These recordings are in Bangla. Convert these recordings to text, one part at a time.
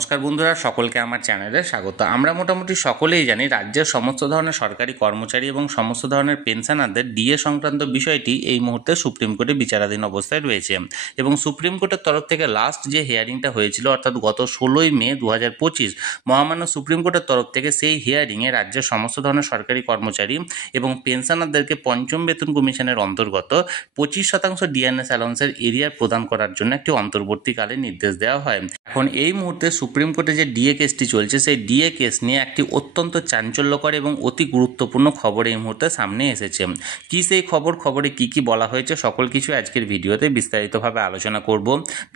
নমস্কার বন্ধুরা, সকলকে আমার চ্যানেলে স্বাগত। আমরা মোটামুটি সকলেই জানি রাজ্যের সমস্ত ধরনের সরকারি কর্মচারী এবং সমস্ত ধরনের পেনশনারদের ডিএ সংক্রান্ত বিষয়টি এই মুহূর্তে সুপ্রিম কোর্টে বিচারাধীন অবস্থায় রয়েছে এবং সুপ্রিম কোর্টের তরফ থেকে লাস্ট যে হিয়ারিংটা হয়েছিল অর্থাৎ গত 16ই মে 2025 মহামান্য সুপ্রিম কোর্টের তরফ থেকে সেই হিয়ারিংয়ে রাজ্যের সমস্ত ধরনের সরকারি কর্মচারী এবং পেনশনারদেরকে পঞ্চম বেতন কমিশনের অন্তর্গত 25% ডিএনএস অ্যালাউন্সের এরিয়ার প্রদান করার জন্য একটি অন্তর্বর্তীকালে নির্দেশ দেওয়া হয়। এখন এই মুহূর্তে সুপ্রিম কোর্টে যে ডিএ কেসটি চলছে সেই ডিএ কেস নিয়ে একটি অত্যন্ত চাঞ্চল্যকর এবং অতি গুরুত্বপূর্ণ খবর এই মুহূর্তে সামনে এসেছে। কি সেই খবরে কি বলা হয়েছে সকল কিছু আজকের ভিডিওতে বিস্তারিতভাবে আলোচনা করব।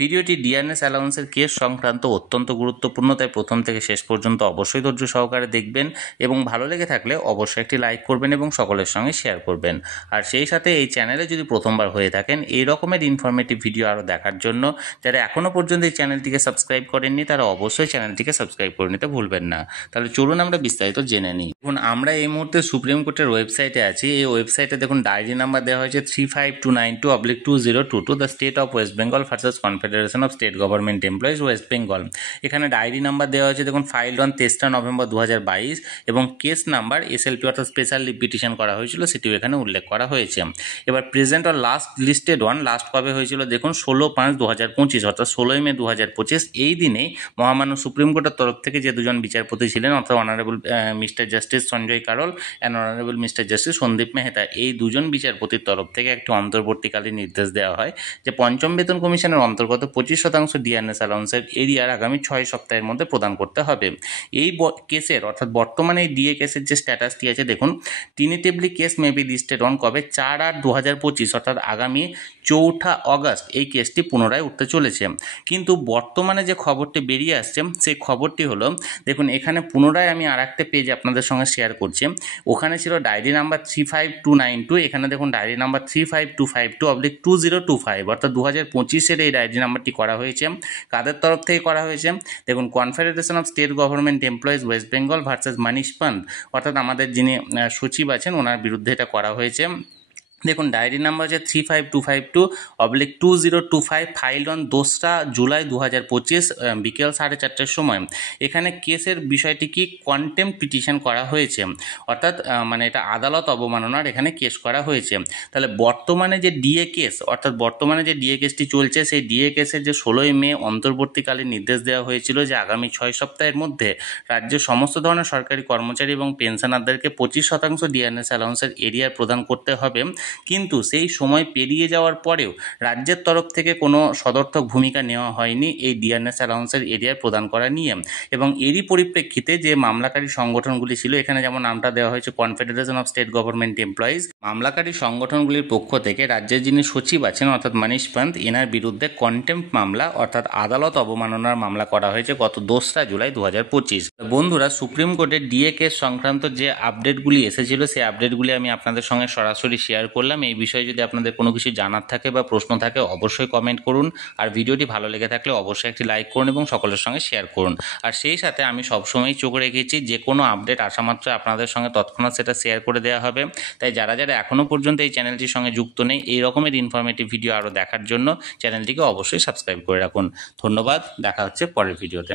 ভিডিওটি ডিএনএস অ্যালাউন্সের কেস সংক্রান্ত অত্যন্ত গুরুত্বপূর্ণ, তাই প্রথম থেকে শেষ পর্যন্ত অবশ্যই ধৈর্য সহকারে দেখবেন এবং ভালো লেগে থাকলে অবশ্যই একটি লাইক করবেন এবং সকলের সঙ্গে শেয়ার করবেন। আর সেই সাথে এই চ্যানেলে যদি প্রথমবার হয়ে থাকেন এই রকমের ইনফরমেটিভ ভিডিও আরও দেখার জন্য যারা এখনও পর্যন্ত এই চ্যানেলটিকে সাবস্ক্রাইব করেননি তারা অবশ্যই চ্যানেলটিকে সাবস্ক্রাইব করে নিতে ভুলবেন না। তাহলে চলুন আমরা বিস্তারিত জেনে নিই। দেখুন, আমরা এই মুহূর্তে সুপ্রিম কোর্টের ওয়েবসাইটে আছি। এই ওয়েবসাইটে দেখুন ডায়েরি নাম্বার দেওয়া হয়েছে 35292/2022 the state of West Bengal versus confederation of state government employees West Bengal. এখানে ডায়েরি নাম্বার দেওয়া হয়েছে দেখুন ফাইল অন 23 নভেম্বর 2022 এবং কেস নাম্বার এসএলপি অর্থাৎ স্পেশাল পিটিশন করা হয়েছিল সেটিও এখানে উল্লেখ করা হয়েছে। এবার present or last listed one last কবে হয়েছিল দেখুন 16/5/2025 অর্থাৎ 16ই মে 2025। এই দিনেই মহামান্য সুপ্রিম কোর্টের তরফ থেকে যে দুজন বিচারপতি ছিলেন অর্থাৎ honourable mister justice Sanjay Karol and honourable mister justice Sandeep Mehta, এই দুজন বিচারপতির তরফ থেকে একটি অন্তর্বর্তীকালীন নির্দেশ দেওয়া হয় যে পঞ্চম বেতন কমিশনের অন্তর্গত 25% ডিএনএস অ্যালাউন্সের এরিয়ার আগামী 6 সপ্তাহের মধ্যে প্রদান করতে হবে। এই কেসের অর্থাৎ বর্তমানে এই ডিএ কেসের যে স্ট্যাটাসটি আছে দেখুন, tentatively case may be listed on কবে 4/8/2025 অর্থাৎ আগামী 4 অগস্ট এই কেসটি পুনরায় উঠতে চলেছে। কিন্তু বর্তমানে যে খবরটি বেরিয়ে আসছে সেই খবরটি হলো দেখুন, এখানে পুনরায় আমি আর একটা পেজ আপনাদের সঙ্গে শেয়ার করছি। ওখানে ছিল ডায়েরি নাম্বার 35292, এখানে দেখুন ডায়েরি নাম্বার 35252/2025 অর্থাৎ 2025-এর এই ডায়েরি নাম্বারটি করা হয়েছে। কাদের তরফ থেকে করা হয়েছে দেখুন, confederation of state government employees West Bengal versus Manish Pant অর্থাৎ আমাদের যিনি সচিব আছেন ওনার বিরুদ্ধে এটা করা হয়েছে। দেখুন ডায়েরি নাম্বার হচ্ছে 35252/2025 ফাইল অন 2 জুলাই 2025 বিকেল 4:30টার সময়। এখানে কেসের বিষয়টি কি কন্টেম্পট পিটিশন করা হয়েছে অর্থাৎ মানে এটা আদালত অবমাননার এখানে কেস করা হয়েছে। তাহলে বর্তমানে যে ডিএ কেস অর্থাৎ বর্তমানে যে ডিএ কেসটি চলছে সেই ডিএ কেসের যে 16ই মে অন্তর্বর্তীকালীন নির্দেশ দেওয়া হয়েছিল যে আগামী 6 সপ্তাহের মধ্যে রাজ্যের সমস্ত ধরনের সরকারি কর্মচারী এবং পেনশনারদেরকে 25% ডিএনএস অ্যালাউন্সের এরিয়া প্রদান করতে হবে, কিন্তু সেই সময় পেরিয়ে যাওয়ার পরেও রাজ্যের তরফ থেকে কোনো সদর্থক ভূমিকা নেওয়া হয়নি এই ডিএনএস অ্যালাউন্সের এরিয়া প্রদান করা নিয়ে। এবং এরই পরিপ্রেক্ষিতে যে মামলাকারী সংগঠনগুলি ছিল, এখানে যেমন নামটা দেওয়া হয়েছে confederation of state government employees, মামলাকারী সংগঠনগুলির পক্ষ থেকে রাজ্যের যিনি সচিব আছেন অর্থাৎ মানিশ পান্ত এনার বিরুদ্ধে কন্টেম্পট মামলা অর্থাৎ আদালত অবমাননার মামলা করা হয়েছে গত 2 জুলাই 2025। বন্ধুরা, সুপ্রিম কোর্টের ডিএ কেস সংক্রান্ত যে আপডেটগুলি এসেছিল সেই আপডেটগুলি আমি আপনাদের সঙ্গে সরাসরি শেয়ার করলাম। এই বিষয়ে যদি আপনাদের কোনো কিছু জানার থাকে বা প্রশ্ন থাকে অবশ্যই কমেন্ট করুন, আর ভিডিওটি ভালো লেগে থাকলে অবশ্যই একটি লাইক করুন এবং সকলের সঙ্গে শেয়ার করুন। আর সেই সাথে আমি সবসময় চোখ রেখেছি যে কোনো আপডেট আসা মাত্র আপনাদের সঙ্গে তৎক্ষণাৎ সেটা শেয়ার করে দেওয়া হবে। তাই যারা এখনও পর্যন্ত এই চ্যানেলটির সঙ্গে যুক্ত নেই এই রকমের ইনফরমেটিভ ভিডিও আরও দেখার জন্য চ্যানেলটিকে অবশ্যই সাবস্ক্রাইব করে রাখুন। ধন্যবাদ, দেখা হচ্ছে পরের ভিডিওতে।